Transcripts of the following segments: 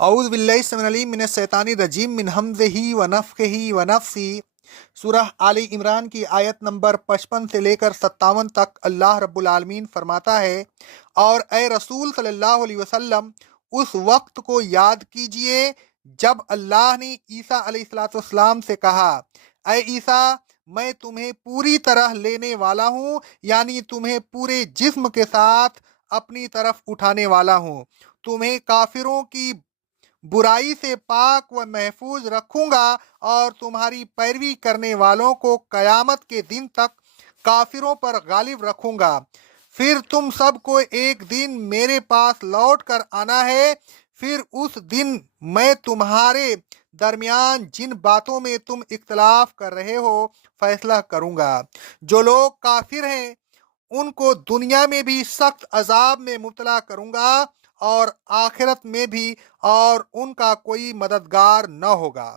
اعوذ باللہ السمیع العلیم من الشیطان الرجیم من حمزہ ونفخہ ونفثہ۔ سورہ آل عمران کی آیت نمبر 55 سے لے کر 57 تک اللہ رب العالمین فرماتا ہے، اور اے رسول صلی اللہ علیہ وسلم، اس وقت کو یاد کیجئے جب اللہ نے عیسیٰ علیہ السلام سے کہا، اے عیسیٰ، میں تمہیں پوری طرح لینے والا ہوں، یعنی تمہیں پورے جسم کے ساتھ اپنی طرف اٹھانے والا ہوں، تمہیں کافروں کی برائی سے پاک و محفوظ رکھوں گا، اور تمہاری پیروی کرنے والوں کو قیامت کے دن تک کافروں پر غالب رکھوں گا۔ پھر تم سب کو ایک دن میرے پاس لوٹ کر آنا ہے، پھر اس دن میں تمہارے درمیان جن باتوں میں تم اختلاف کر رہے ہو فیصلہ کروں گا۔ جو لوگ کافر ہیں ان کو دنیا میں بھی سخت عذاب میں مبتلا کروں گا، اور آخرت میں بھی، اور ان کا کوئی مددگار نہ ہوگا۔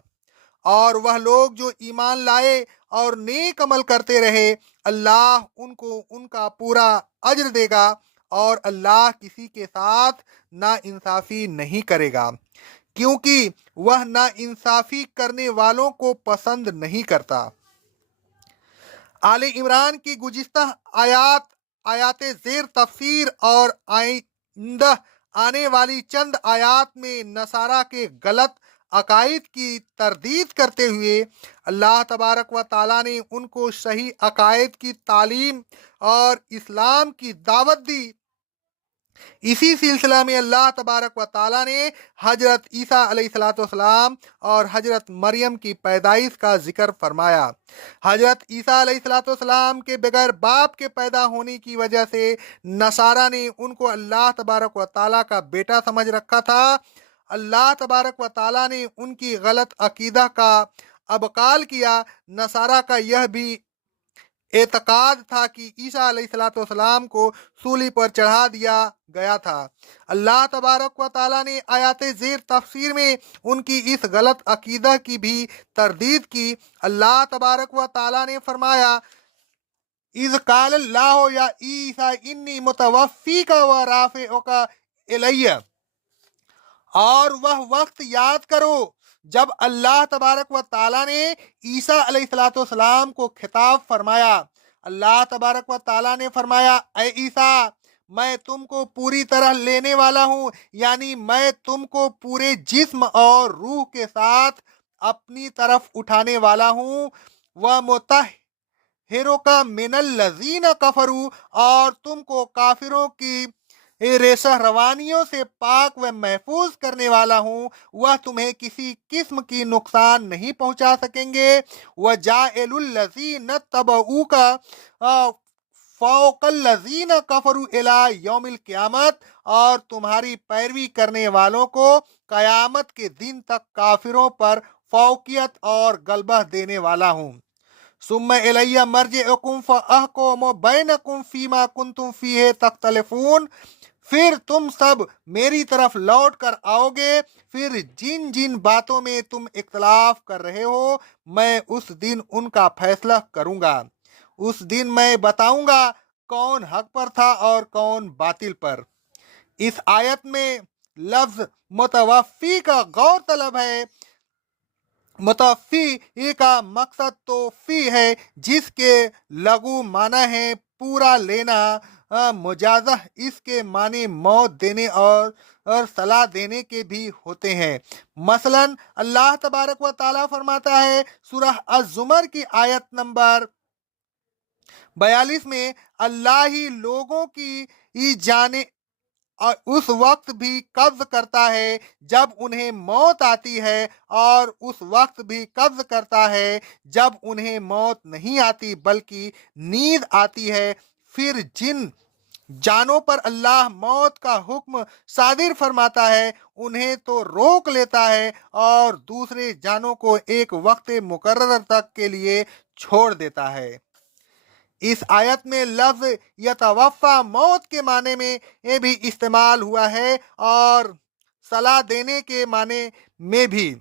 اور وہ لوگ جو ایمان لائے اور نیک عمل کرتے رہے، اللہ ان کو ان کا پورا اجر دے گا، اور اللہ کسی کے ساتھ نا انصافی نہیں کرے گا، کیونکہ وہ نا انصافی کرنے والوں کو پسند نہیں کرتا۔ آل عمران کی گزشتہ آیات زیر تفسیر اور آئندہ آنے والی چند آیات میں نصارہ کے غلط عقائد کی تردید کرتے ہوئے اللہ تبارک و تعالیٰ نے ان کو صحیح عقائد کی تعلیم اور اسلام کی دعوت دی۔ اسی سلسلہ میں اللہ تبارک و تعالیٰ نے حضرت عیسیٰ علیہ السلام اور حضرت مریم کی پیدائش کا ذکر فرمایا۔ حضرت عیسیٰ علیہ السلام کے بغیر باپ کے پیدا ہونے کی وجہ سے نصارہ نے ان کو اللہ تبارک و تعالیٰ کا بیٹا سمجھ رکھا تھا۔ اللہ تبارک و تعالیٰ نے ان کی غلط عقیدہ کا ابطال کیا۔ نصارہ کا یہ بھی اعتقاد تھا کہ عیسیٰ علیہ السلام کو سولی پر چڑھا دیا گیا تھا۔ اللہ تبارک و تعالیٰ نے آیات زیر تفسیر میں ان کی اس غلط عقیدہ کی بھی تردید کی۔ اللہ تبارک و تعالیٰ نے فرمایا، اذ قال اللہ یا عیسیٰ انی متوفیک و رافعک الی، اور وہ وقت یاد کرو جب اللہ تبارک و تعالیٰ نے عیسیٰ علیہ السلام کو خطاب فرمایا۔ اللہ تبارک و تعالیٰ نے فرمایا، اے عیسیٰ، میں تم کو پوری طرح لینے والا ہوں، یعنی میں تم کو پورے جسم اور روح کے ساتھ اپنی طرف اٹھانے والا ہوں۔ وَمُطَہِّرُکَ مِنَ الَّذِینَ کَفَرُوا، اور تم کو کافروں کی ریشہ روانیوں سے پاک و محفوظ کرنے والا ہوں، وہ تمہیں کسی قسم کی نقصان نہیں پہنچا سکیں گے۔ وَجَاعِلُ الَّذِينَ اتَّبَعُوكَ فَوْقَ الَّذِينَ كَفَرُوا إِلَىٰ يَوْمِ الْقِيَامَةِ، اور تمہاری پیروی کرنے والوں کو قیامت کے دن تک کافروں پر فوقیت اور غلبہ دینے والا ہوں۔ ثم الی مرجعکم فاحکم بینکم فیما کنتم فیہ تختلفون، پھر تم سب میری طرف لوٹ کر آؤ گے، پھر جن جن باتوں میں تم اختلاف کر رہے ہو میں اس دن ان کا فیصلہ کروں گا۔ اس دن میں بتاؤں گا کون حق پر تھا اور کون باطل پر۔ اس آیت میں لفظ متوفی کا غور طلب ہے۔ متوفی کا مقصد توفی ہے، جس کے لغو معنی ہے پورا لینا۔ مجازہ اس کے معنی موت دینے اور صلاح دینے کے بھی ہوتے ہیں۔ مثلا اللہ تبارک و تعالیٰ فرماتا ہے سورہ الزمر کی آیت نمبر 42 میں، اللہ ہی لوگوں کی جانیں اس وقت بھی قبض کرتا ہے جب انہیں موت آتی ہے، اور اس وقت بھی قبض کرتا ہے جب انہیں موت نہیں آتی بلکہ نیند آتی ہے۔ پھر جن جانوں پر اللہ موت کا حکم صادر فرماتا ہے انہیں تو روک لیتا ہے، اور دوسرے جانوں کو ایک وقت مقرر تک کے لیے چھوڑ دیتا ہے۔ اس آیت میں لفظ یتوفا موت کے معنی میں یہ بھی استعمال ہوا ہے، اور صلاح دینے کے معنی میں بھی،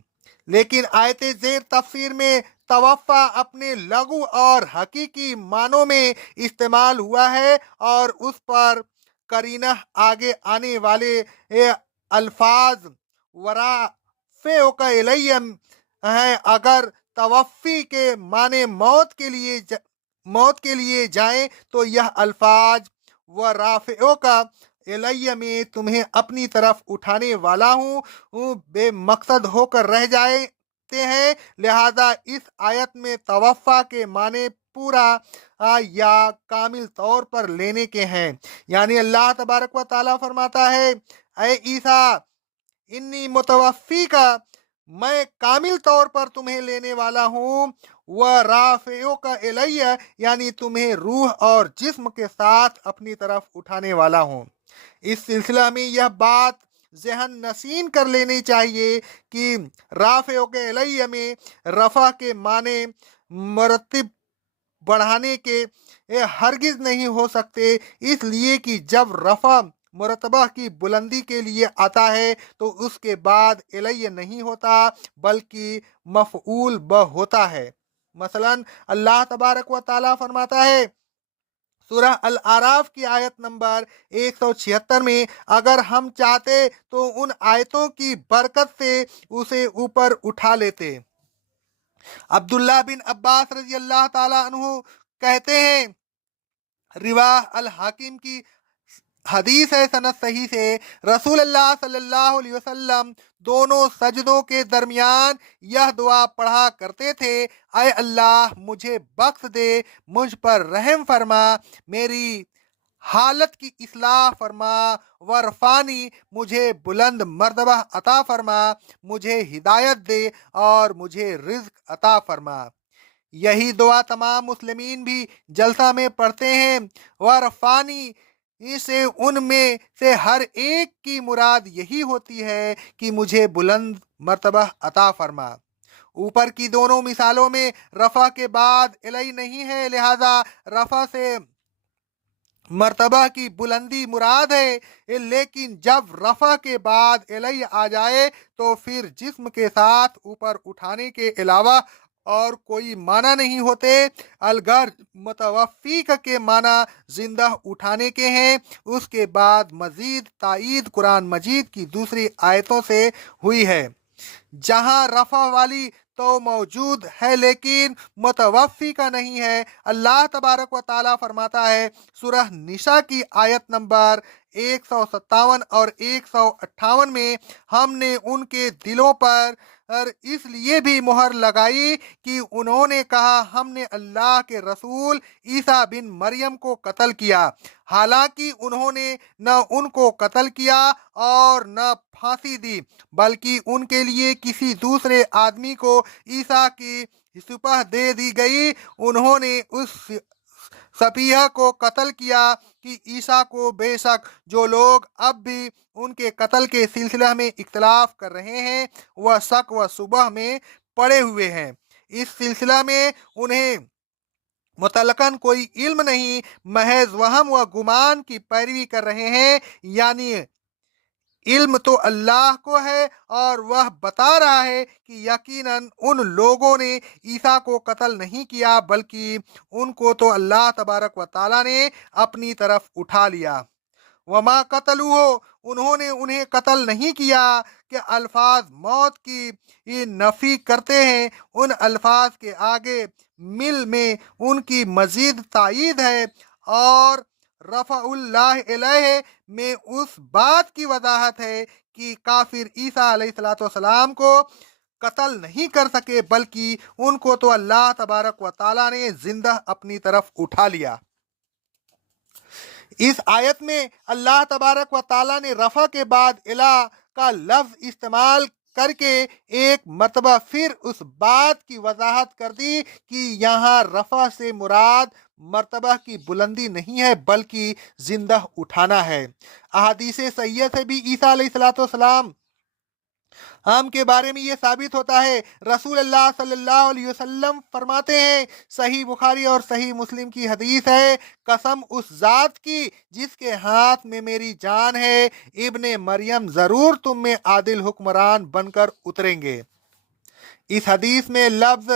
لیکن آیت زیر تفسیر میں توفا اپنے لغو اور حقیقی معنوں میں استعمال ہوا ہے، اور اس پر قرینہ آگے آنے والے الفاظ वराफ़ेउका इलैया है। अगर तवफ़ी के माने मौत के लिए जाएं तो यह अल्फाज व राफ़िओ का इलैया में तुम्हें अपनी तरफ उठाने वाला हूँ बेमकसद होकर रह जाते हैं। लिहाजा इस आयत में तवफ़ा के माने पूरा या कामिल तौर पर लेने के हैं। यानी अल्लाह तबारक व ताला फरमाता है, ऐ ईसा इन्नी मुतवफ़ी का, मैं कामिल तौर पर तुम्हें लेने वाला हूँ। वह राफ़िओ का इलैया यानी तुम्हें रूह और जिस्म के साथ अपनी तरफ उठाने वाला हूँ। इस सिलसिला में यह बात ज़हन नशीन कर लेनी चाहिए कि राफ़िओ के इलैया में रफ़ा के माने मरतब बढ़ाने के हरगिज नहीं हो सकते, इसलिए कि जब रफ़ा मुरतबा की बुलंदी के लिए आता है तो उसके बाद इलैया नहीं होता बल्कि मफ़ऊल ब होता है। मसलन अल्लाह तबारक व ताला फरमाता है सूरह अल आराफ की आयत नंबर 176 में, अगर हम चाहते तो उन आयतों की बरकत से उसे ऊपर उठा लेते। अब्दुल्ला बिन अब्बास रजी अल्लाह ताला अन्हु कहते हैं, रिवाह अल हाकिम की हदीस है सनद सही से, रसूल अल्लाह सल्लल्लाहु अलैहि वसल्लम दोनों सजदों के दरमियान यह दुआ पढ़ा करते थे, ऐ अल्लाह मुझे बख्श दे, मुझ पर रहम फरमा, मेरी हालत की इस्लाह फरमा, वरफानी मुझे बुलंद मर्तबा अता फरमा, मुझे हिदायत दे और मुझे रिज्क अता फरमा। यही दुआ तमाम मुस्लिमीन भी जलसा में पढ़ते हैं। वरफानी इसे उनमें से हर एक की मुराद यही होती है कि मुझे बुलंद मर्तबा अता फरमा। ऊपर की दोनों मिसालों में रफ़ा के बाद इलई नहीं है, लिहाजा रफ़ा से मर्तबा की बुलंदी मुराद है। लेकिन जब रफ़ा के बाद इलई आ जाए तो फिर जिस्म के साथ ऊपर उठाने के अलावा और कोई माना नहीं होते। अलगर मुतवफ़्फ़ीक के माना जिंदा उठाने के हैं। उसके बाद मजीद तायीद कुरान मजीद की दूसरी आयतों से हुई है, जहां रफ़ा वाली तो मौजूद है लेकिन मुतवफ़्फ़ी का नहीं है। अल्लाह तबारक व ताला फरमाता है सूरह निशा की आयत नंबर 157 और 158 में, हमने उनके दिलों पर इसलिए भी मोहर लगाई कि उन्होंने कहा हमने अल्लाह के रसूल ईसा बिन मरियम को कत्ल किया, हालांकि उन्होंने न उनको कत्ल किया और न फांसी दी, बल्कि उनके लिए किसी दूसरे आदमी को ईसा की सुपह दे दी गई। उन्होंने उस सफीहा को कत्ल किया कि ईसा को। बेशक जो लोग अब भी उनके कत्ल के सिलसिला में इख्तलाफ कर रहे हैं वह शक व सुबह में पड़े हुए हैं। इस सिलसिला में उन्हें मुतलकन कोई इल्म नहीं, महज वहम व गुमान की पैरवी कर रहे हैं। यानी इल्म तो अल्लाह को है और वह बता रहा है कि यकीनन उन लोगों ने ईसा को कत्ल नहीं किया बल्कि उनको तो अल्लाह तबारक व ताला ने अपनी तरफ उठा लिया। वमा कतलू हो, उन्होंने उन्हें कत्ल नहीं किया कि अल्फाज मौत की ये नफी करते हैं। उन अल्फाज के आगे मिल में उनकी मजीद तायीद है और रफ़ाउल्लाह अलैह में उस बात की वजाहत है कि काफिर ईसा अलैहिस्सलाम को कत्ल नहीं कर सके बल्कि उनको तो अल्लाह तबारक व ताला ने जिंदा अपनी तरफ उठा लिया। इस आयत में अल्लाह तबारक व ताला ने रफ़ा के बाद इला का लफ्ज़ इस्तेमाल करके एक मरतबा फिर उस बात की वजाहत कर दी कि यहाँ रफ़ा से मुराद मर्तबा की बुलंदी नहीं है बल्कि जिंदा उठाना है। अहादीस सैय्यद से भी ईसा अलैहिस्सलाम हम के बारे में ये साबित होता है। रसूल अल्लाह सल्लल्लाहु अलैहि वसल्लम फरमाते हैं, सही बुखारी और सही मुस्लिम की हदीस है, कसम उस जात की जिसके हाथ में मेरी जान है, इब्ने मरियम जरूर तुम में आदिल हुक्मरान बनकर उतरेंगे। इस हदीस में लफ्ज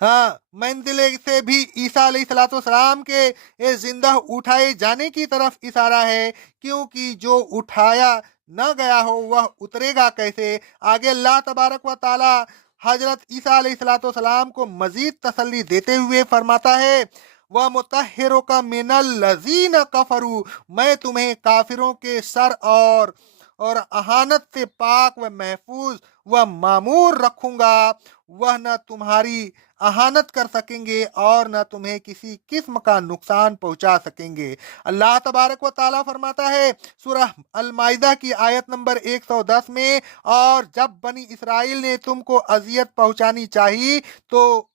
हाँ, मंजिले से भी ईसा अलैहिस्सलाम के जिंदा उठाए जाने की तरफ इशारा है, क्योंकि जो उठाया न गया हो वह उतरेगा कैसे। आगे अल्लाह तबारक व ताला हजरत ईसा अलैहिस्सलाम को मजीद तसल्ली देते हुए फरमाता है, वह मुतहिरों का मिनल लजीन कफरू, मैं तुम्हें काफिरों के सर और अहानत से पाक व महफूज व मामूर रखूंगा। वह न तुम्हारी अहानत कर सकेंगे और न तुम्हें किसी किस्म का नुकसान पहुंचा सकेंगे। अल्लाह तबारक व ताला फरमाता है सूरह अल माइदा की आयत नंबर 110 में, और जब बनी इसराइल ने तुमको अजियत पहुंचानी चाहिए तो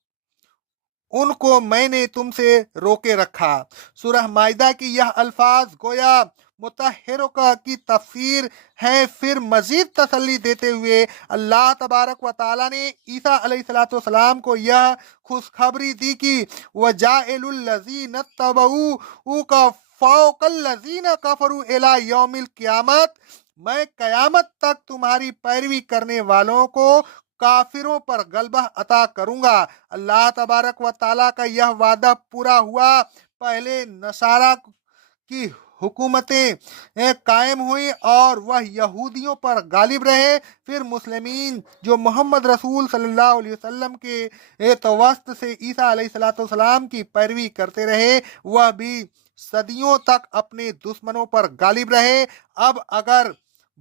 उनको मैंने तुमसे रोके रखा। सूरह माइदा की यह अल्फाज गोया मुतहरों का की तफसीर है। फिर मजीद तसल्ली देते हुए अल्लाह तबारक व ताला ने ईसा अलैहिस्सलाम को यह खुशखबरी दी कि वजाइलुल्लज़ीन तबऊ का फ़ौक़ल्लज़ीन कफ़रू इला यौमिल क़ियामत, मैं कयामत तक तुम्हारी पैरवी करने वालों को काफिरों पर गलबा अता करूंगा। अल्लाह तबारक व ताला का यह वादा पूरा हुआ। पहले नसारा की हुकूमतें कायम हुई और वह यहूदियों पर गालिब रहे। फिर मुस्लिमीन जो मोहम्मद रसूल सल्लल्लाहु अलैहि वसल्लम के तवस्त से ईसा अलैहिस्सलाम की पैरवी करते रहे, वह भी सदियों तक अपने दुश्मनों पर गालिब रहे। अब अगर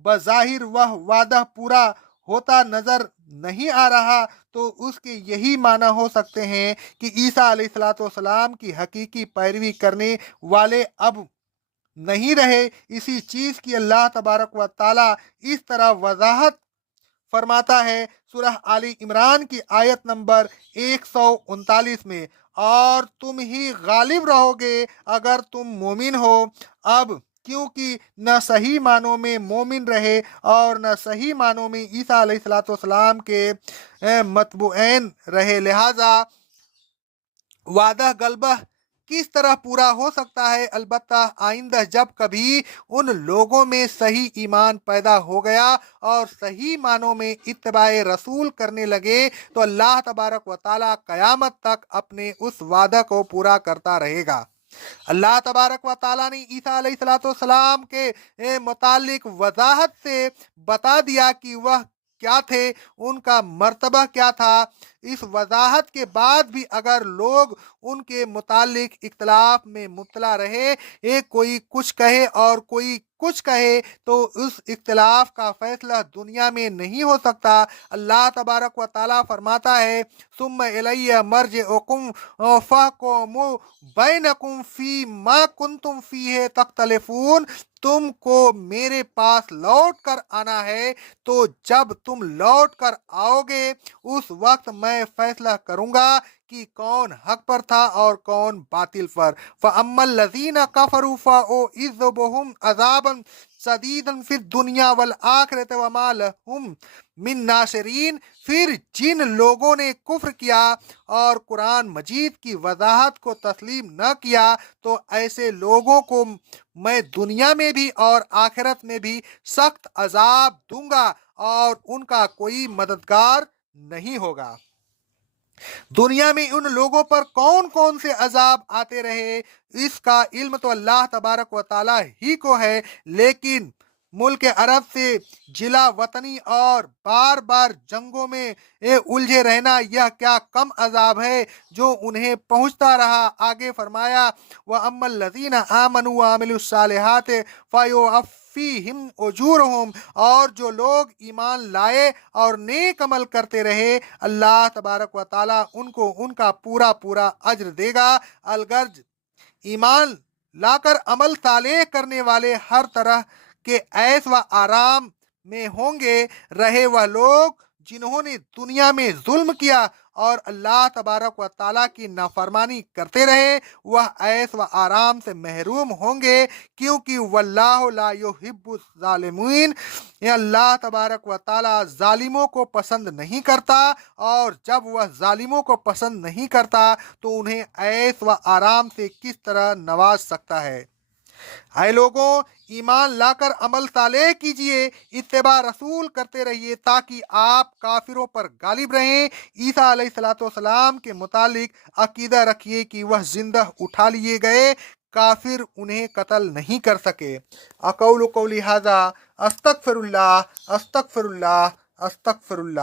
बज़ाहिर वह वादा पूरा होता नजर नहीं आ रहा तो उसके यही माना हो सकते हैं कि ईसा अलैहिस्सलाम की हकीकी पैरवी करने वाले अब नहीं रहे। इसी चीज की अल्लाह तबारक व ताला इस तरह वजाहत फरमाता है सूरह आली इमरान की आयत नंबर 139 में, और तुम ही गालिब रहोगे अगर तुम मोमिन हो। अब क्योंकि न सही मानों में मोमिन रहे और न सही मानों में ईसा अलैहिस्सलाम के मतबूएन रहे, लिहाजा वादा गलबा किस तरह पूरा हो सकता है। अलबत्ता आइंदा जब कभी उन लोगों में सही ईमान पैदा हो गया और सही मानों में इत्तबाए रसूल करने लगे तो अल्लाह तबारक व ताला कयामत तक अपने उस वादा को पूरा करता रहेगा। अल्लाह तबारक व ताला ने ईसा अलैहिस्सलाम के मुतालिक वजाहत से बता दिया कि वह क्या थे, उनका मर्तबा क्या था। इस वजाहत के बाद भी अगर लोग उनके मुतालिक इख्तलाफ में मुब्तला रहे, एक कोई कुछ कहे और कोई कुछ कहे, तो उस इख्तलाफ का फैसला दुनिया में नहीं हो सकता। अल्लाह तबारक व ताला फरमाता है, सुम्मा इलैया मर्जिउकुम फहकुमु बैनकुम फी मा कुंतुम फीहि तख्तलिफून, तुमको मेरे पास लौट कर आना है, तो जब तुम लौट कर आओगे उस वक्त मैं फैसला करूंगा कि कौन हक पर था और कौन बातिल पर। फ़अम्मल लज़ीना कफ़रू फ़उइज़्ज़ुहुम अज़ाबन सदीदन फिद दुनिया वल आखिरत व मा लहुम मिन नासिरीन, फिर जिन लोगों ने कुफ्र किया और कुरान मजीद की वजाहत को तस्लीम न किया तो ऐसे लोगों को मैं दुनिया में भी और आखिरत में भी सख्त अजाब दूंगा और उनका कोई मददगार नहीं होगा। दुनिया में उन लोगों पर कौन कौन से अजाब आते रहे इसका इल्म तो अल्लाह तबारक व ताला ही को है, लेकिन मुल्क अरब से जिला वतनी और बार बार जंगों में उलझे रहना यह क्या कम अजाब है जो उन्हें पहुंचता रहा। आगे फरमाया, व अम्मल लज़ीना आमनु व अमिलुस सालिहात फयुअफ़्फ़ीहिम उजूरहुम, और जो लोग ईमान लाए और नेक अमल करते रहे अल्लाह तबारक व ताला उनको उनका पूरा पूरा अज्र देगा। अलगर्ज ईमान लाकर अमल सालेह करने वाले हर तरह के ऐश व आराम में होंगे रहे वह लोग जिन्होंने दुनिया में जुल्म किया और अल्लाह तबारक व ताला की नाफरमानी करते रहे, वह ऐश व आराम से महरूम होंगे, क्योंकि वल्लाहु ला युहिब्बुज़ ज़ालिमीन, अल्लाह तबारक व ताला जालिमों को पसंद नहीं करता, और जब वह जालिमों को पसंद नहीं करता तो उन्हें ऐश व आराम से किस तरह नवाज सकता है। اے لوگوں، ایمان لا کر عمل صالح کیجئے، اتباع رسول کرتے رہیے تاکہ آپ کافروں پر غالب رہیں۔ عیسیٰ علیہ الصلوۃ والسلام کے متعلق عقیدہ رکھیے کہ وہ زندہ اٹھا لیے گئے، کافر انہیں قتل نہیں کر سکے۔ اقول قولی ھذا، استغفر اللہ، استغفر اللہ، استغفر اللہ۔